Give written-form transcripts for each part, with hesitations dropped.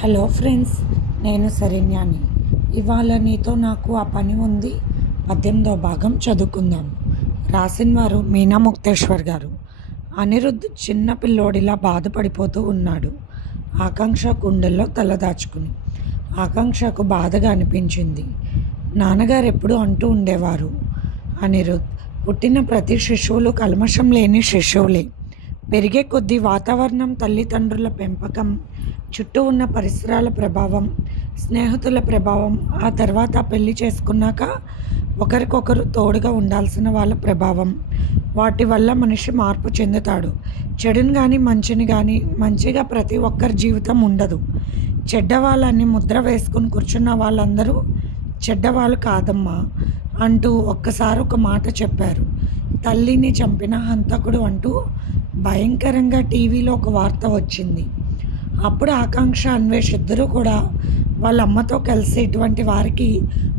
Hello friends, నేను శరణ్యాని. ఇవాళ నీతో నాకు ఆ పని ఉంది 18వ భాగం చదువుకుందాం. రాసిన వారు మీనా ముక్తేశ్వర్ గారు. అనిరుద్ధ్ చిన్న పిల్లోడిలా బాధపడిపోతూ ఉన్నాడు. ఆకాంక్ష గుండెల్లో తలదాచుకుని. ఆకాంక్షకు బాధగా అనిపించింది. నాన్నగారు ఎప్పుడు అంటూ ఉండేవారు, అనిరుద్ధ్, పుట్టిన ప్రతి శిశువులు కల్మషం లేని శిశువులే. పెరిగే కొద్దీ వాతావరణం, తల్లిదండ్రుల పెంపకం, చుట్టూ ఉన్న పరిసరాల ప్రభావం, స్నేహితుల ప్రభావం, ఆ తర్వాత పెళ్లి చేసుకున్నాక ఒకరికొకరు తోడుగా ఉండాల్సిన వాళ్ళ ప్రభావం, వాటి వల్ల మనిషి మార్పు చెందుతాడు. చెడుని కానీ మంచిని కానీ, మంచిగా ప్రతి ఒక్కరి జీవితం ఉండదు. చెడ్డవాళ్ళని ముద్ర వేసుకుని కూర్చున్న వాళ్ళందరూ చెడ్డవాళ్ళు కాదమ్మా అంటూ ఒక్కసారి ఒక మాట చెప్పారు. తల్లిని చంపిన హంతకుడు అంటూ భయంకరంగా టీవీలో ఒక వార్త వచ్చింది. అప్పుడు ఆకాంక్ష, అన్వేష్ ఇద్దరూ కూడా వాళ్ళ అమ్మతో కలిసి ఇటువంటి వారికి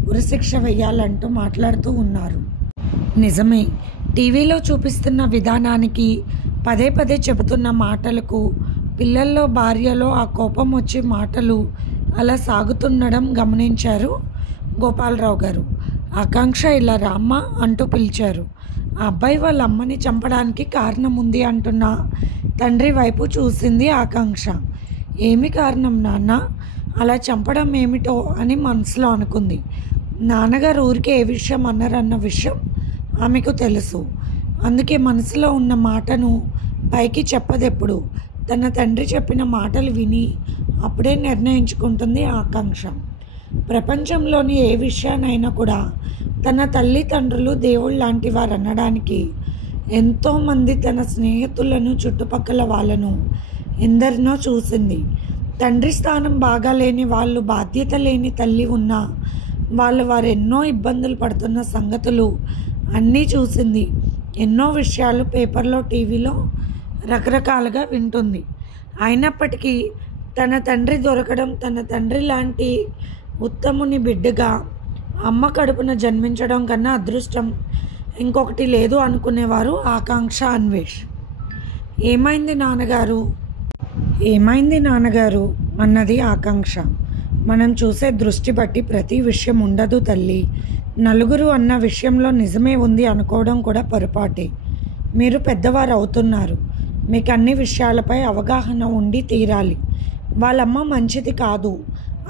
ఉరిశిక్ష వేయాలంటూ మాట్లాడుతూ ఉన్నారు. నిజమే, టీవీలో చూపిస్తున్న విధానానికి, పదే పదే చెబుతున్న మాటలకు, పిల్లల్లో భార్యలో ఆ కోపం వచ్చే మాటలు అలా సాగుతుండడం గమనించారు గోపాలరావు గారు. ఆకాంక్ష, ఇలా రామ్మ అంటూ పిలిచారు. ఆ అబ్బాయి వాళ్ళ అమ్మని చంపడానికి కారణం ఉంది అంటున్న తండ్రి వైపు చూసింది ఆకాంక్ష. ఏమి కారణం నాన్న, అలా చంపడం ఏమిటో అని మనసులో అనుకుంది. నాన్నగారు ఊరికే ఏ విషయం అన్నారన్న విషయం ఆమెకు తెలుసు. అందుకే మనసులో ఉన్న మాటను పైకి చెప్పదెప్పుడు. తన తండ్రి చెప్పిన మాటలు విని అప్పుడే నిర్ణయించుకుంటుంది ఆకాంక్ష. ప్రపంచంలోని ఏ విషయానైనా కూడా తన తల్లిదండ్రులు దేవుళ్ళు లాంటి వారు అనడానికి ఎంతోమంది తన స్నేహితులను, చుట్టుపక్కల వాళ్ళను ఎందరినో చూసింది. తండ్రి స్థానం బాగాలేని వాళ్ళు, బాధ్యత లేని తల్లి ఉన్న వారు ఎన్నో ఇబ్బందులు పడుతున్న సంగతులు అన్నీ చూసింది. ఎన్నో విషయాలు పేపర్లో, టీవీలో రకరకాలుగా వింటుంది. అయినప్పటికీ తన తండ్రి దొరకడం, తన తండ్రి లాంటి ఉత్తముని బిడ్డగా అమ్మ కడుపున జన్మించడం కన్నా అదృష్టం ఇంకొకటి లేదు అనుకునేవారు ఆకాంక్ష, అన్వేష్. ఏమైంది నాన్నగారు అన్నది ఆకాంక్ష. మనం చూసే దృష్టి బట్టి ప్రతి విషయం ఉండదు తల్లి. నలుగురు అన్న విషయంలో నిజమే ఉంది అనుకోవడం కూడా పొరపాటే. మీరు పెద్దవారు అవుతున్నారు. మీకు అన్ని విషయాలపై అవగాహన ఉండి తీరాలి. వాళ్ళమ్మ మంచిది కాదు.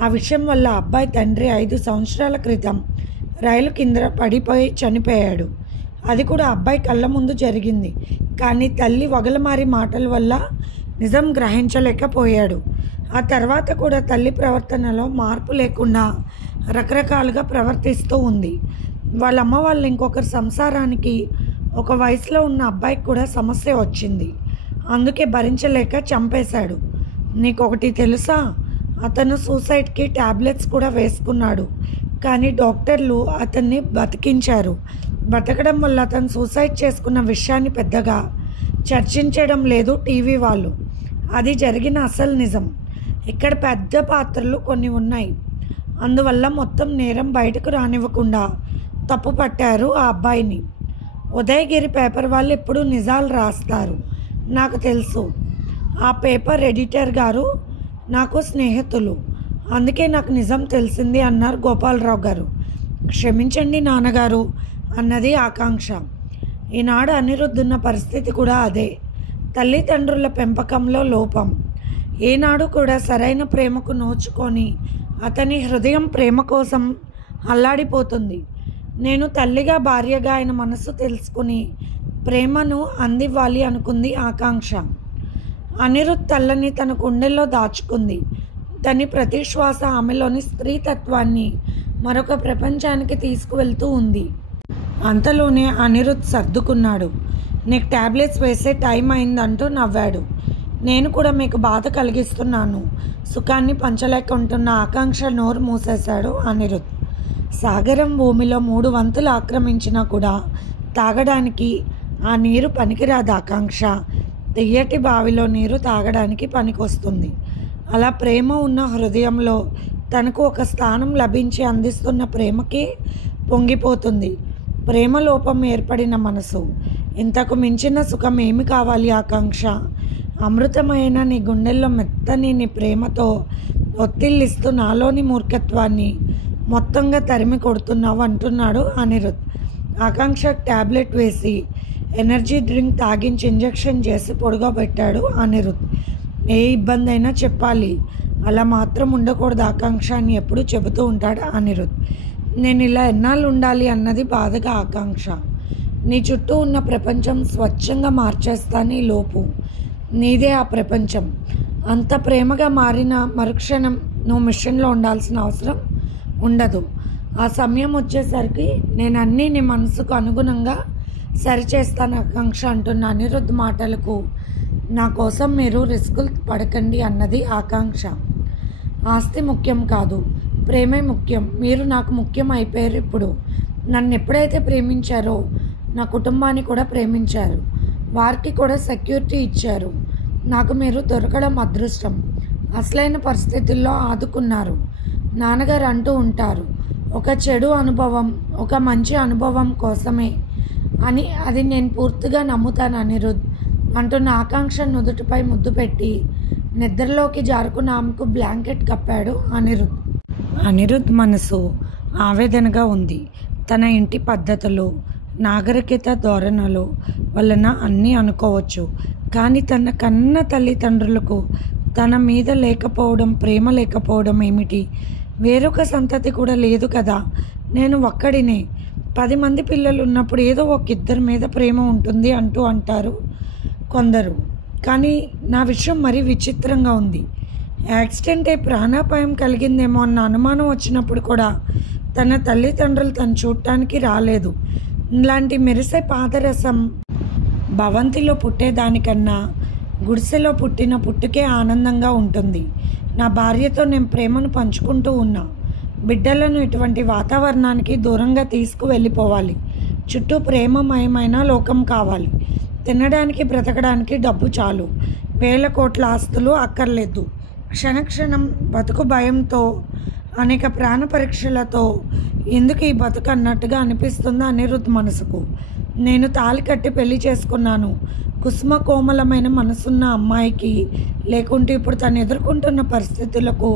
ఆ విషయం వల్ల అబ్బాయి తండ్రి 5 సంవత్సరాల క్రితం రైలు కింద పడిపోయి చనిపోయాడు. అది కూడా అబ్బాయి కళ్ళ ముందు జరిగింది. కానీ తల్లి వగలమారి మాటల వల్ల నిజం గ్రహించలేకపోయాడు. ఆ తర్వాత కూడా తల్లి ప్రవర్తనలో మార్పు లేకుండా రకరకాలుగా ప్రవర్తిస్తూ ఉంది. వాళ్ళమ్మ వాళ్ళు ఇంకొకరి సంసారానికి, ఒక వయసులో ఉన్న అబ్బాయికి కూడా సమస్య వచ్చింది. అందుకే భరించలేక చంపేశాడు. నీకొకటి తెలుసా, అతను సూసైడ్కి ట్యాబ్లెట్స్ కూడా వేసుకున్నాడు. కానీ డాక్టర్లు అతన్ని బతికించారు. బతకడం వల్ల అతను సూసైడ్ చేసుకున్న విషయాన్ని పెద్దగా చర్చించడం లేదు టీవీ వాళ్ళు. అది జరిగిన అసలు నిజం. ఇక్కడ పెద్ద పాత్రలు కొన్ని ఉన్నాయి. అందువల్ల మొత్తం నేరం బయటకు రానివ్వకుండా తప్పు పట్టారు ఆ అబ్బాయిని. ఉదయగిరి పేపర్ వాళ్ళు ఎప్పుడూ నిజాలు రాస్తారు, నాకు తెలుసు. ఆ పేపర్ ఎడిటర్ గారు నాకు స్నేహితులు, అందుకే నాకు నిజం తెలిసింది అన్నారు గోపాలరావు గారు. క్షమించండి నాన్నగారు అన్నది ఆకాంక్ష. ఈనాడు అనిరుద్ధ్ ఉన్న పరిస్థితి కూడా అదే. తల్లిదండ్రుల పెంపకంలో లోపం. ఏనాడు కూడా సరైన ప్రేమకు నోచుకొని అతని హృదయం ప్రేమ కోసం అల్లాడిపోతుంది. నేను తల్లిగా, భార్యగా ఆయన మనసు తెలుసుకుని ప్రేమను అందివ్వాలి అనుకుంది ఆకాంక్ష. అనిరుద్ధ్ తల్లని తన గుండెల్లో దాచుకుంది. తన ప్రతి శ్వాస ఆమెలోని స్త్రీతత్వాన్ని మరొక ప్రపంచానికి తీసుకువెళ్తూ ఉంది. అంతలోనే అనిరుద్ధ్ సర్దుకున్నాడు. నీకు ట్యాబ్లెట్స్ వేసే టైం అయిందంటూ నవ్వాడు. నేను కూడా మీకు బాధ కలిగిస్తున్నాను. సుఖాన్ని పంచలేకుంటున్న ఆకాంక్ష నోరు మూసేశాడు అనిరుద్ధ్. సాగరం భూమిలో 3 వంతులు ఆక్రమించినా కూడా తాగడానికి ఆ నీరు పనికిరాదు ఆకాంక్ష. తెయ్యటి బావిలో నీరు తాగడానికి పనికొస్తుంది. అలా ప్రేమ ఉన్న హృదయంలో తనకు ఒక స్థానం లభించి అందిస్తున్న ప్రేమకి పొంగిపోతుంది. ప్రేమ లోపం ఏర్పడిన మనసు. ఇంతకు మించిన సుఖం ఏమి కావాలి ఆకాంక్ష? అమృతమైన నీ గుండెల్లో మెత్తని నీ ప్రేమతో ఒత్తిళ్ళిస్తూ నాలోని మూర్ఖత్వాన్ని మొత్తంగా తరిమి కొడుతున్నావు అంటున్నాడు అనిరుద్. ఆకాంక్ష ట్యాబ్లెట్ వేసి ఎనర్జీ డ్రింక్ తాగించి ఇంజెక్షన్ చేసి పొడుగబెట్టాడు అనిరుద్. ఏ ఇబ్బంది అయినా చెప్పాలి, అలా మాత్రం ఉండకూడదు ఆకాంక్ష అని ఎప్పుడూ చెబుతూ ఉంటాడు అనిరుద్. నేను ఇలా ఎన్నాళ్ళు ఉండాలి అన్నది బాధగా ఆకాంక్ష. నీ చుట్టూ ఉన్న ప్రపంచం స్వచ్ఛంగా మార్చేస్తాను ఈ లోపు. నీదే ఆ ప్రపంచం. అంత ప్రేమగా మారిన మరుక్షణం నువ్వు మిషన్లో ఉండాల్సిన అవసరం ఉండదు. ఆ సమయం వచ్చేసరికి నేను అన్నీ నీ మనసుకు అనుగుణంగా సరిచేస్తాను ఆకాంక్ష అంటున్న అనిరుద్ మాటలకు నా కోసం మీరు రిస్కులు పడకండి అన్నది ఆకాంక్ష. ఆస్తి ముఖ్యం కాదు, ప్రేమే ముఖ్యం. మీరు నాకు ముఖ్యం అయిపోయారు. ఇప్పుడు నన్ను ఎప్పుడైతే ప్రేమించారో నా కుటుంబాన్ని కూడా ప్రేమించారు, వారికి కూడా సెక్యూరిటీ ఇచ్చారు. నాకు మీరు దొరకడం అదృష్టం. అసలైన పరిస్థితుల్లో ఆదుకున్నారు. నాన్నగారు అంటూ ఉంటారు, ఒక చెడు అనుభవం ఒక మంచి అనుభవం కోసమే అని. అది నేను పూర్తిగా నమ్ముతాను అనిరుద్ అంటున్న ఆకాంక్ష నుదుటిపై ముద్దు పెట్టి నిద్రలోకి జారుకున్న ఆమెకు బ్లాంకెట్ కప్పాడు అనిరుద్. అనిరుద్ మనసు ఆవేదనగా ఉంది. తన ఇంటి పద్ధతులు, నాగరికత ధోరణులు వలన అన్నీ అనుకోవచ్చు, కానీ తన కన్న తల్లిదండ్రులకు తన మీద లేకపోవడం, ప్రేమ లేకపోవడం ఏమిటి? వేరొక సంతతి కూడా లేదు కదా. నేను ఒక్కడినే. 10 మంది పిల్లలు ఉన్నప్పుడు ఏదో ఇద్దరి మీద ప్రేమ ఉంటుంది అంటూ అంటారు కొందరు. కానీ నా విషయం మరీ విచిత్రంగా ఉంది. యాక్సిడెంట్ అయి ప్రాణాపాయం కలిగిందేమో అన్న అనుమానం వచ్చినప్పుడు కూడా తన తల్లిదండ్రులు తను చూడటానికి రాలేదు. ఇలాంటి మెరిసే పాదరసం భవంతిలో పుట్టేదానికన్నా గుడిసెలో పుట్టిన పుట్టుకే ఆనందంగా ఉంటుంది. నా భార్యతో నేను ప్రేమను పంచుకుంటూ ఉన్నా. బిడ్డలను ఇటువంటి వాతావరణానికి దూరంగా తీసుకువెళ్ళిపోవాలి. చుట్టూ ప్రేమమయమైన లోకం కావాలి. తినడానికి బ్రతకడానికి డబ్బు చాలు. 1000 కోట్ల ఆస్తులు అక్కర్లేదు. క్షణక్షణం బతుకు భయంతో, అనేక ప్రాణ పరీక్షలతో ఎందుకు ఈ బతుకు అన్నట్టుగా అనిపిస్తుంది అనిరుద్ మనసుకు. నేను తాళి కట్టి పెళ్లి చేసుకున్నాను. కుసుమ కోమలమైన మనసున్న అమ్మాయికి. లేకుంటే ఇప్పుడు తను ఎదుర్కొంటున్న పరిస్థితులకు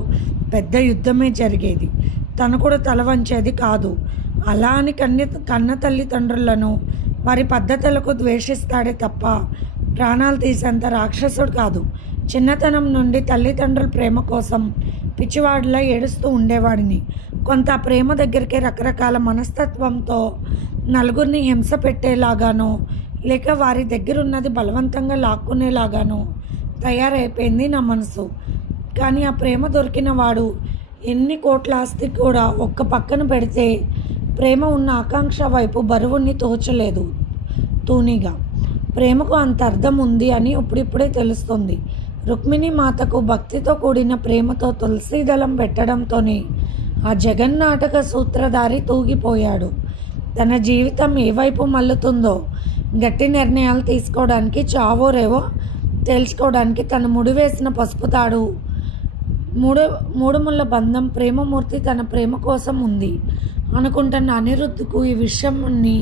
పెద్ద యుద్ధమే జరిగేది. తను కూడా తల వంచేది కాదు. అలా అని కన్న తల్లిదండ్రులను వారి పద్ధతులకు ద్వేషిస్తాడే తప్ప ప్రాణాలు తీసేంత రాక్షసుడు కాదు. చిన్నతనం నుండి తల్లిదండ్రుల ప్రేమ కోసం పిచ్చివాడిలా ఏడుస్తూ ఉండేవాడిని. కొంత ప్రేమ దగ్గరికి రకరకాల మనస్తత్వంతో నలుగురిని హింస పెట్టేలాగానో, లేక వారి దగ్గర ఉన్నది బలవంతంగా లాక్కునేలాగానో తయారైపోయింది నా మనసు. కానీ ఆ ప్రేమ దొరికిన వాడు ఎన్ని కోట్ల ఆస్తి కూడా ఒక్క పక్కన పెడితే ప్రేమ ఉన్న ఆకాంక్ష వైపు బరువుని తోచలేదు. తూనిగా ప్రేమకు అంత అర్థం ఉంది అని ఇప్పుడిప్పుడే తెలుస్తుంది. రుక్మిణి మాతకు భక్తితో కూడిన ప్రేమతో తులసీదళం పెట్టడంతోనే ఆ జగన్నాటక సూత్రధారి తూగిపోయాడు. తన జీవితం ఏ వైపు మల్లుతుందో గట్టి నిర్ణయాలు తీసుకోవడానికి, చావో రేవో తెలుసుకోవడానికి తను ముడివేసిన పసుపు తాడు, మూడు ముళ్ళ బంధం ప్రేమమూర్తి తన ప్రేమ కోసం ఉంది అనుకుంటున్న అనిరుద్ధ్కు ఈ విషయాన్ని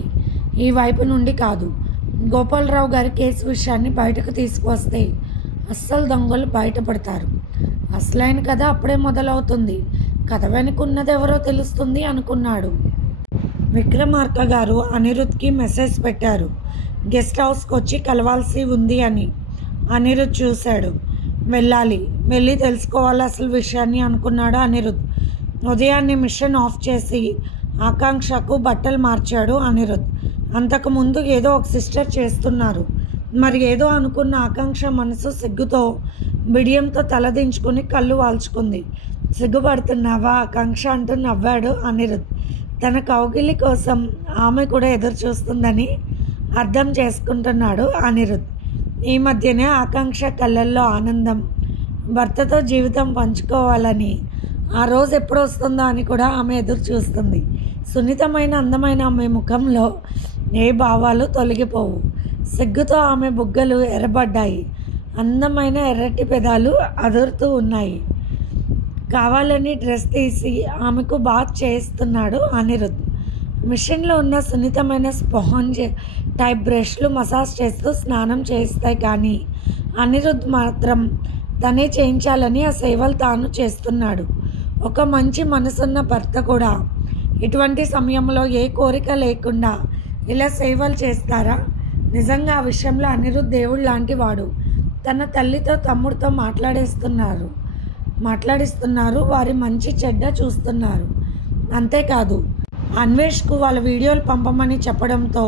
ఈ వైపు నుండి కాదు, గోపాలరావు గారి కేసు విషయాన్ని బయటకు తీసుకువస్తే అస్సలు దొంగలు బయటపడతారు. అసలైన కథ అప్పుడే మొదలవుతుంది. కథ వెనుకున్నది ఎవరో తెలుస్తుంది అనుకున్నాడు. విక్రమార్క గారు అనిరుద్ధ్కి మెసేజ్ పెట్టారు, గెస్ట్ హౌస్కి వచ్చి కలవాల్సి ఉంది అని. అనిరుద్ చూశాడు. వెళ్ళి తెలుసుకోవాలి అసలు విషయాన్ని అనుకున్నాడు అనిరుద్. ఉదయాన్నే మిషన్ ఆఫ్ చేసి ఆకాంక్షకు బట్టలు మార్చాడు అనిరుద్. అంతకుముందు ఏదో ఒక సిస్టర్ చేస్తున్నారు. మరి ఏదో అనుకున్న ఆకాంక్ష మనసు సిగ్గుతో బిడియంతో తలదించుకుని కళ్ళు వాల్చుకుంది. సిగ్గుపడుతున్నావా ఆకాంక్ష అంటూ నవ్వాడు అనిరుద్. తన కౌగిలి కోసం ఆమె కూడా ఎదురు చూస్తుందని అర్థం చేసుకుంటున్నాడు అనిరుద్. ఈ మధ్యనే ఆకాంక్ష కళ్ళల్లో ఆనందం, భర్తతో జీవితం పంచుకోవాలని, ఆ రోజు ఎప్పుడు వస్తుందో అని కూడా ఆమె ఎదురు చూస్తుంది. సున్నితమైన అందమైన ఆమె ముఖంలో ఏ భావాలు తొలగిపోవు. సిగ్గుతో ఆమె బుగ్గలు ఎర్రబడ్డాయి. అందమైన ఎర్రటి పెదాలు అదురుతూ ఉన్నాయి. కావాలని డ్రెస్ తీసి ఆమెకు బాత్ చేయిస్తున్నాడు అనిరుద్. మిషన్లో ఉన్న సున్నితమైన స్పాంజ్ టైప్ బ్రష్లు మసాజ్ చేస్తూ స్నానం చేస్తాయి. కానీ అనిరుద్ మాత్రం తనే చేయించాలని ఆ సేవలు తాను చేస్తున్నాడు. ఒక మంచి మనసున్న భర్త కూడా ఇటువంటి సమయంలో ఏ కోరిక లేకుండా ఇలా సేవలు చేస్తారా? నిజంగా ఆ విషయంలో అనిరుద్ధ్ దేవుడు లాంటి వాడు. తన తల్లితో తమ్ముడితో మాట్లాడిస్తున్నారు. వారి మంచి చెడ్డ చూస్తున్నారు. అంతేకాదు అన్వేష్కు వాళ్ళ వీడియోలు పంపమని చెప్పడంతో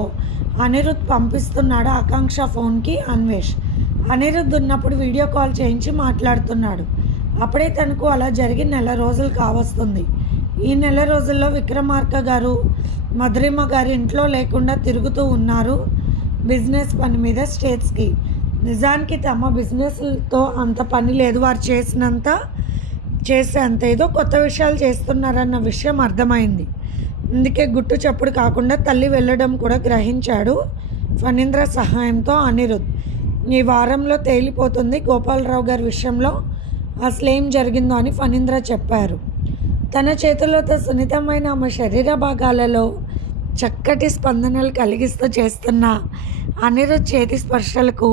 అనిరుద్ధ్ పంపిస్తున్నాడు ఆకాంక్ష ఫోన్కి. అనిరుద్ధ్ ఉన్నప్పుడు వీడియో కాల్ చేయించి మాట్లాడుతున్నాడు. అప్పుడే తనకు అలా జరిగి నెల రోజులు కావస్తుంది. ఈ నెల రోజుల్లో విక్రమార్క గారు మధురిమ గారి ఇంట్లో లేకుండా తిరుగుతూ ఉన్నారు బిజినెస్ పని మీద స్టేట్స్కి. నిజానికి తమ బిజినెస్తో అంత పని లేదు. వారు చేసేంత ఏదో కొత్త విషయాలు చేస్తున్నారన్న విషయం అర్థమైంది. అందుకే గుట్టు చప్పుడు కాకుండా తల్లి వెళ్ళడం కూడా గ్రహించాడు ఫణీంద్ర సహాయంతో అనిరుద్ధ్. ఈ వారంలో తేలిపోతుంది గోపాలరావు గారి విషయంలో అసలేం జరిగిందో అని ఫణీంద్ర చెప్పారు. తన చేతులతో సున్నితమైన ఆమె శరీర భాగాలలో చక్కటి స్పందనలు కలిగిస్తూ చేస్తున్న అనిరుద్ధ్ చేతి స్పర్శలకు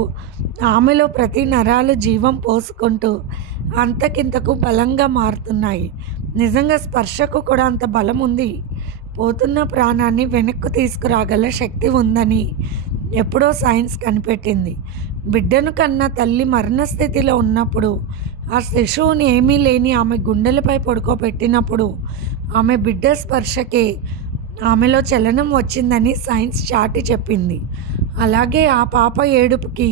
ఆమెలో ప్రతి నరాలు జీవం పోసుకుంటూ అంతకింతకు బలంగా మారుతున్నాయి. నిజంగా స్పర్శకు కూడా అంత బలం ఉంది. పోతున్న ప్రాణాన్ని వెనక్కు తీసుకురాగల శక్తి ఉందని ఎప్పుడో సైన్స్ కనిపెట్టింది. బిడ్డను కన్న తల్లి మరణస్థితిలో ఉన్నప్పుడు ఆ శిశువుని ఏమీ లేని ఆమె గుండెలపై పడుకోబెట్టినప్పుడు ఆమె బిడ్డ స్పర్శకే ఆమెలో చలనం వచ్చిందని సైన్స్ చాటి చెప్పింది. అలాగే ఆ పాప ఏడుపుకి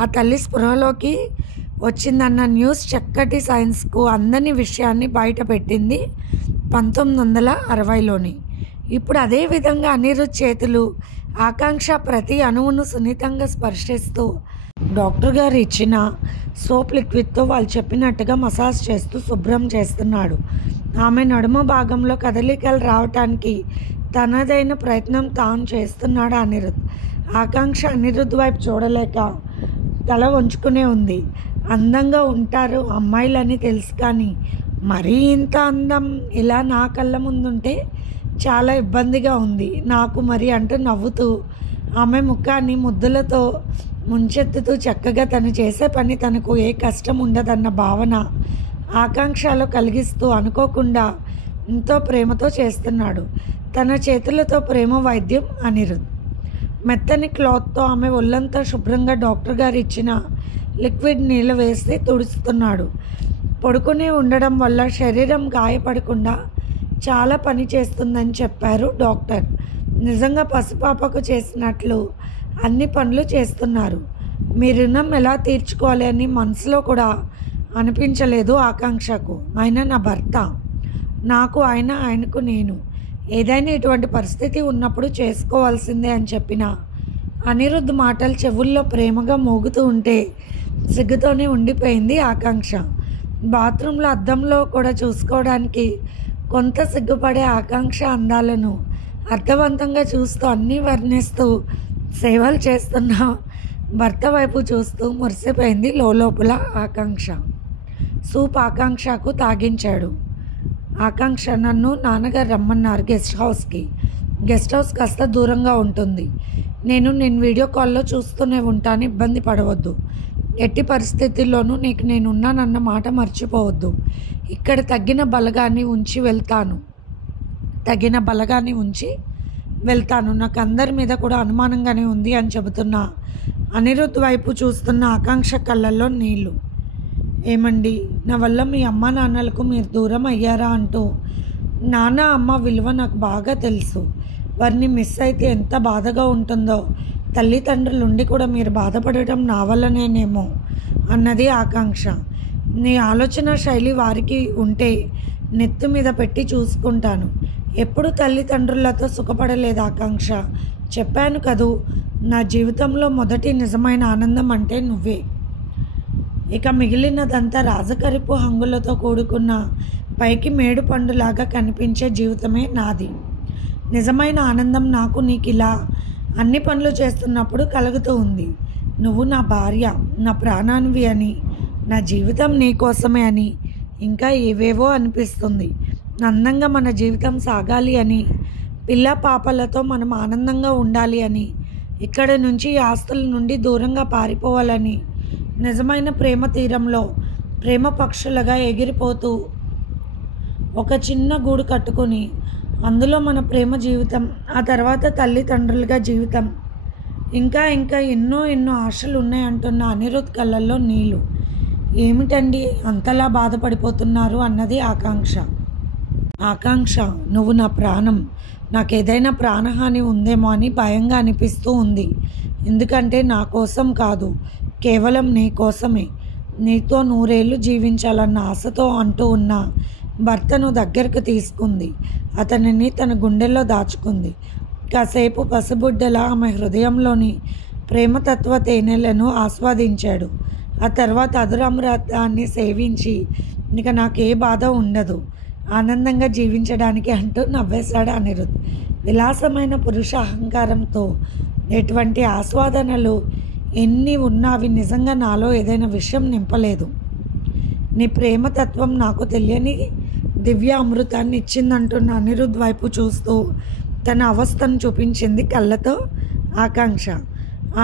ఆ తల్లి స్పృహలోకి వచ్చిందన్న న్యూస్ చక్కటి సైన్స్కు అందని విషయాన్ని బయటపెట్టింది 1960లోని. ఇప్పుడు అదే విధంగా అనిరుద్ధ్ చేతులు ఆకాంక్ష ప్రతి అణువును సున్నితంగా స్పర్శిస్తూ డాక్టర్ గారు ఇచ్చిన సోప్ లిక్విడ్తో వాళ్ళు చెప్పినట్టుగా మసాజ్ చేస్తూ శుభ్రం చేస్తున్నాడు. ఆమె నడుమ భాగంలో కదలికలు రావటానికి తనదైన ప్రయత్నం తాను చేస్తున్నాడు అనిరుద్ధ్. ఆకాంక్ష అనిరుద్ధ్ వైపు చూడలేక తల వంచుకునే ఉంది. అందంగా ఉంటారు అమ్మాయిలని తెలుసు, కానీ మరీ ఇంత అందం ఇలా నా కళ్ళ ముందుంటే చాలా ఇబ్బందిగా ఉంది నాకు మరి అంటూ నవ్వుతూ ఆమె ముఖాన్ని ముద్దులతో ముంచెత్తుతూ చక్కగా తను చేసే పని తనకు ఏ కష్టం ఉండదన్న భావన ఆకాంక్షలో కలిగిస్తూ అనుకోకుండా ఎంతో ప్రేమతో చేస్తున్నాడు. తన చేతులతో ప్రేమ వైద్యం అనిరుద్ధ్. మెత్తని క్లాత్తో ఆమె ఒళ్ళంతా శుభ్రంగా డాక్టర్ గారు ఇచ్చిన లిక్విడ్ నీళ్ళు వేసి తుడుస్తున్నాడు. పడుకునే ఉండడం వల్ల శరీరం గాయపడకుండా చాలా పని చేస్తుందని చెప్పారు డాక్టర్. నిజంగా పసిపాపకు చేసినట్లు అన్ని పనులు చేస్తున్నారు. మీ రుణం ఎలా తీర్చుకోవాలి అని మనసులో కూడా అనిపించలేదు ఆకాంక్షకు. ఆయన నా భర్త, నాకు ఆయన, ఆయనకు నేను. ఏదైనా ఇటువంటి పరిస్థితి ఉన్నప్పుడు చేసుకోవాల్సిందే అని చెప్పిన అనిరుద్ధ్ మాటలు చెవుల్లో ప్రేమగా మోగుతూ ఉంటే సిగ్గుతోనే ఉండిపోయింది ఆకాంక్ష. బాత్రూంలో అద్దంలో కూడా చూసుకోవడానికి కొంత సిగ్గుపడే ఆకాంక్ష అందాలను అర్థవంతంగా చూస్తూ అన్నీ వర్ణిస్తూ సేవలు చేస్తున్న భర్త వైపు చూస్తూ మురిసిపోయింది లోపల ఆకాంక్ష. సూప్ ఆకాంక్షకు తాగించాడు. ఆకాంక్ష, నన్ను నాన్నగారు రమ్మన్నారు గెస్ట్ హౌస్ కాస్త దూరంగా ఉంటుంది. నేను వీడియో కాల్లో చూస్తూనే ఉంటాను, ఇబ్బంది పడవద్దు. ఎట్టి పరిస్థితుల్లోనూ నీకు నేనున్నానన్న మాట మర్చిపోవద్దు. ఇక్కడ తగిన బలగాన్ని ఉంచి వెళ్తాను. నాకు అందరి మీద కూడా అనుమానంగానే ఉంది అని చెబుతున్నా అనిరుద్ధ్ వైపు చూస్తున్న ఆకాంక్ష కళ్ళల్లో నీళ్లు. ఏమండి, నా వల్ల మీ అమ్మ నాన్నలకు మీరు దూరం అయ్యారా అంటూ నాన్న అమ్మ విలువ నాకు బాగా తెలుసు. వారిని మిస్ అయితే ఎంత బాధగా ఉంటుందో తల్లిదండ్రులు ఉండి కూడా మీరు బాధపడటం నా వల్లనేనేమో అన్నది ఆకాంక్ష. నీ ఆలోచన శైలి వారికి ఉంటే నెత్తి మీద పెట్టి చూసుకుంటాను. ఎప్పుడు తల్లిదండ్రులతో సుఖపడలేదు ఆకాంక్ష. చెప్పాను కదూ, నా జీవితంలో మొదటి నిజమైన ఆనందం అంటే నువ్వే. ఇక మిగిలినదంతా రాజకరిపు హంగులతో కూడుకున్న పైకి మేడు పండులాగా కనిపించే జీవితమే నాది. నిజమైన ఆనందం నాకు నీకు ఇలా అన్ని పనులు చేస్తున్నప్పుడు కలుగుతూ ఉంది. నువ్వు నా భార్య, నా ప్రాణానివి అని, నా జీవితం నీ కోసమే అని, ఇంకా ఏవేవో అనిపిస్తుంది. అందంగా మన జీవితం సాగాలి అని, పిల్ల పాపలతో మనం ఆనందంగా ఉండాలి అని, ఇక్కడి నుంచి ఆస్తుల నుండి దూరంగా పారిపోవాలని, నిజమైన ప్రేమ తీరంలో ప్రేమ పక్షులుగా ఎగిరిపోతూ ఒక చిన్న గూడు కట్టుకొని అందులో మన ప్రేమ జీవితం, ఆ తర్వాత తల్లిదండ్రులుగా జీవితం, ఇంకా ఇంకా ఎన్నో ఎన్నో ఆశలు ఉన్నాయంటున్న అనిరుద్ కళ్ళల్లో నీళ్ళు. ఏమిటండి అంతలా బాధపడిపోతున్నారు అన్నది ఆకాంక్ష. ఆకాంక్ష, నువ్వు నా ప్రాణం. నాకేదైనా ప్రాణహాని ఉందేమో అని భయంగా అనిపిస్తూ ఉంది. ఎందుకంటే నా కోసం కాదు, కేవలం నీ కోసమే. నీతో 100 ఏళ్ళు జీవించాలన్న ఆశతో అంటూ ఉన్న భర్తను దగ్గరకు తీసుకుంది. అతనిని తన గుండెల్లో దాచుకుంది. కాసేపు పసిబుడ్డలా ఆమె హృదయంలోని ప్రేమతత్వ తేనెలను ఆస్వాదించాడు. ఆ తర్వాత అధురామృతాన్ని సేవించి, ఇక నాకే బాధ ఉండదు, ఆనందంగా జీవించడానికి అంటూ నవ్వేశాడు అనిరుద్. విలాసమైన పురుష అహంకారంతో ఎటువంటి ఆస్వాదనలు ఎన్ని ఉన్నా అవి నిజంగా నాలో ఏదైనా విషయం నింపలేదు. నీ ప్రేమతత్వం నాకు తెలియని దివ్య అమృతాన్ని ఇచ్చిందంటున్న అనిరుద్ వైపు చూస్తూ తన అవస్థను చూపించింది కళ్ళతో ఆకాంక్ష.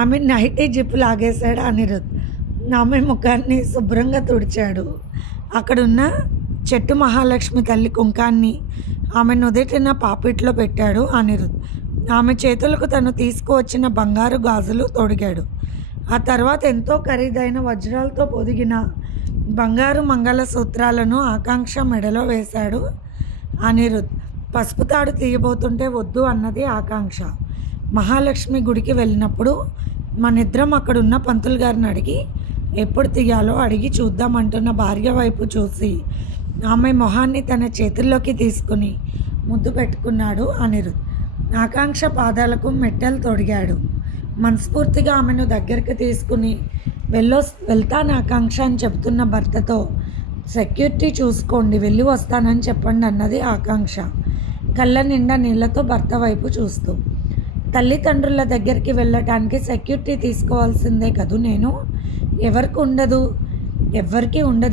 ఆమె నైటీ జిప్పు లాగేశాడు అనిరుద్. ఆమె ముఖాన్ని శుభ్రంగా తుడిచాడు. అక్కడున్న చెట్టు మహాలక్ష్మి తల్లి కుంకాన్ని ఆమె నుదిటిన పాపిట్లో పెట్టాడు అనిరుద్. ఆమె చేతులకు తను తీసుకువచ్చిన బంగారు గాజులు తొడిగాడు. ఆ తర్వాత ఎంతో ఖరీదైన వజ్రాలతో పొదిగిన బంగారు మంగళసూత్రాలను ఆకాంక్ష మెడలో వేశాడు అనిరుద్. పసుపు తాడు తీయబోతుంటే వద్దు అన్నది ఆకాంక్ష. మహాలక్ష్మి గుడికి వెళ్ళినప్పుడు మనిద్దరం అక్కడున్న పంతులు గారిని అడిగి ఎప్పుడు తీయాలో అడిగి చూద్దామంటున్న భార్య వైపు చూసి ఆమె మొహాన్ని తన చేతుల్లోకి తీసుకుని ముద్దు పెట్టుకున్నాడు అనిరుద్. ఆకాంక్ష పాదాలకు మెట్టెలు తొడిగాడు. మనస్ఫూర్తిగా ఆమెను దగ్గరికి తీసుకుని వెళ్తాను ఆకాంక్ష అని చెబుతున్న భర్తతో, సెక్యూరిటీ చూసుకోండి, వెళ్ళి వస్తానని చెప్పండి అన్నది ఆకాంక్ష కళ్ళ నిండా నీళ్లతో భర్త వైపు చూస్తూ. తల్లిదండ్రుల దగ్గరికి వెళ్ళటానికి సెక్యూరిటీ తీసుకోవాల్సిందే కదూ, నేను ఎవరికి ఉండదు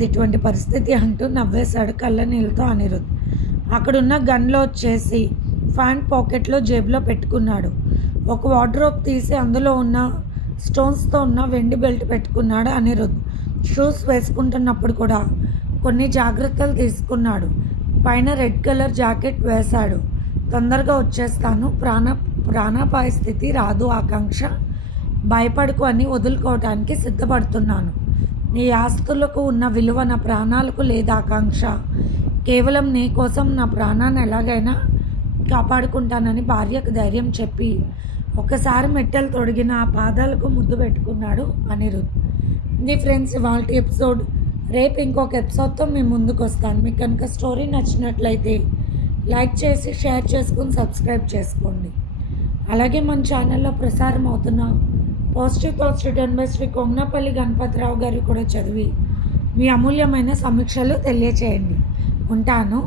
ఇటువంటి పరిస్థితి అంటూ నవ్వేశాడు కళ్ళ నీళ్ళతో అనిరుద్. అక్కడున్న గన్లో వచ్చేసి ఫ్యాంట్ పాకెట్లో జేబులో పెట్టుకున్నాడు. ఒక వార్డ్రోబ్ తీసి అందులో ఉన్న స్టోన్స్తో ఉన్న వెండి బెల్ట్ పెట్టుకున్నాడు అనిరుద్. షూస్ వేసుకుంటున్నప్పుడు కూడా కొన్ని జాగ్రత్తలు తీసుకున్నాడు. పైన రెడ్ కలర్ జాకెట్ వేశాడు. తొందరగా వచ్చేస్తాను, ప్రాణాపాయ స్థితి రాదు ఆకాంక్ష, భయపడుకు అని వదులుకోవటానికి సిద్ధపడుతున్నాను. నీ ఆస్తులకు ఉన్న విలువ నా ప్రాణాలకు లేదు ఆకాంక్ష, కేవలం నీ కోసం నా ప్రాణాన్ని ఎలాగైనా కాపాడుకుంటానని భార్యకు ధైర్యం చెప్పి ఒకసారి మెట్టెలు తొడిగిన ఆ పాదాలకు ముద్దు పెట్టుకున్నాడు అనిరుద్. ఇది ఫ్రెండ్స్ ఇవాళ ఎపిసోడ్. రేపు ఇంకొక ఎపిసోడ్తో మేము ముందుకు వస్తాను. మీకు కనుక స్టోరీ నచ్చినట్లయితే లైక్ చేసి షేర్ చేసుకుని సబ్స్క్రైబ్ చేసుకోండి. అలాగే మన ఛానల్లో ప్రసారం అవుతున్న positive thoughts written by Shri Komnapalli Ganapatirao గారు కూడా చదివి మీ అమూల్యమైన సమీక్షలు తెలియచేయండి. ఉంటాను.